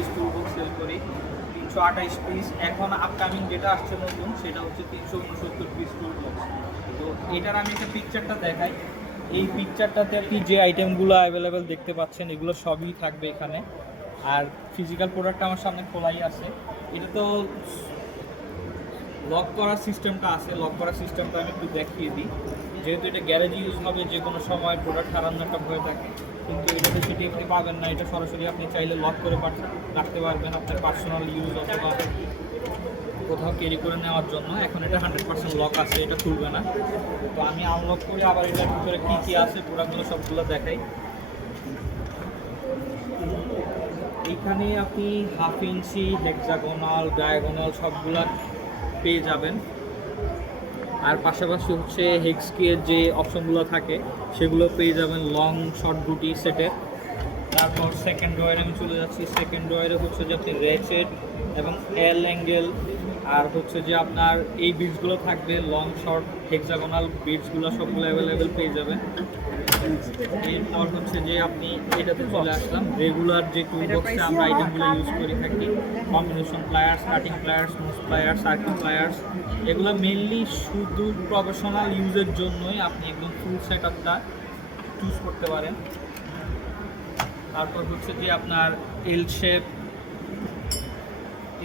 Piece toolbox sell করি, 328 piece. এখন upcoming যেটা আসছে নতুন সেটা হচ্ছে 369 পিস টুলবক্স। তো এটার আমি একটা পিকচারটা দেখাই। এই পিকচারটাতে আপনি যে আইটেমগুলো অ্যাভেলেবেল দেখতে পাচ্ছেন এগুলো সবই থাকবে এখানে। আর ফিজিক্যাল প্রোডাক্ট আমার সামনে খোলাই আছে। এটা তো লক করার সিস্টেমটা আছে, লক করার সিস্টেমটা আমি একটু দেখিয়ে দিই। যেহেতু এটা গ্যারেজে ইউজ হবে, যে কোনো সময় প্রোডাক্ট হারানোর একটা ভয় থাকে, কিন্তু এটাতে সেটি আপনি পাবেন না। এটা সরাসরি আপনি চাইলে লক করে রাখতে পারবেন আপনার পার্সোনাল ইউজ অথবা কোথাও ক্যারি করে নেওয়ার জন্য। এখন এটা 100% লক আছে, এটা খুলবে না। তো আমি আনলক করে আবার এটার ভিতরে কী কী আছে প্রোডাক্টগুলো সবগুলো দেখাই। এইখানে আপনি হাফ ইঞ্চি, হেক্সাগোনাল, ডায়াগোনাল সবগুলা পেয়ে যাবেন। আর পাশাপাশি হচ্ছে হেক্সকের যে অপশনগুলো থাকে সেগুলো পেয়ে যাবেন লং শর্ট বুটি সেটের। তারপর সেকেন্ড ড্রয়ারে আমি চলে যাচ্ছি। সেকেন্ড ড্রয়ারে হচ্ছে যে আপনি রেচেট এবং এল অ্যাঙ্গেল আর হচ্ছে যে আপনার এই বিটসগুলো থাকবে, লং শর্ট হেক্সাগোনাল বিটসগুলো সবগুলো অ্যাভেলেবেল পেয়ে যাবেন। এরপর হচ্ছে যে আপনি এটাতে চলে আসলাম, রেগুলার যে টুল বক্সে আমরা আইটেমগুলো ইউজ করে থাকি, combination pliers, cutting pliers, move pliers, circle pliers. এগুলো মেনলি শুধু প্রফেশনাল ইউজের জন্যই আপনি একদম ফুল সেট আপটা চুজ করতে পারেন। তারপর হচ্ছে যে আপনার এল শেপ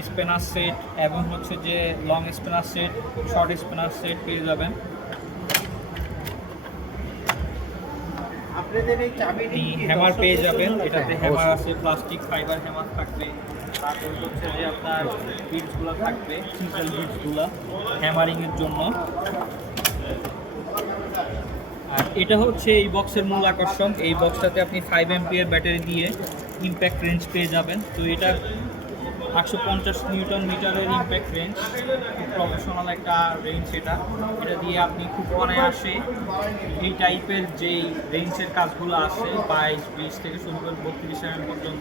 স্পেনার সেট এবং হচ্ছে যে long spanner set, short spanner set পেয়ে যাবেন। হ্যামার পেয়ে যাবেন, এটাতে হ্যামার আছে, প্লাস্টিক ফাইবার হ্যামার থাকবে। তারপর হচ্ছে যে আপনার বিটসগুলো থাকবে, সিজল বিটসগুলো হ্যামারিংয়ের জন্য। আর এটা হচ্ছে এই বক্সের মূল আকর্ষণ। এই বক্সটাতে আপনি 5 এমপিয়ার ব্যাটারি দিয়ে ইম্প্যাক্ট রেঞ্জ পেয়ে যাবেন। তো এটা 850 নিউটন মিটারের ইম্প্যাক্ট রেঞ্জ, খুব প্রফেশনাল একটা রেঞ্জ। এটা দিয়ে আপনি খুব অনায়াসে এই টাইপের যেই রেঞ্জের কাজগুলো আছে 22, 20 থেকে শুরু করে 32 mm পর্যন্ত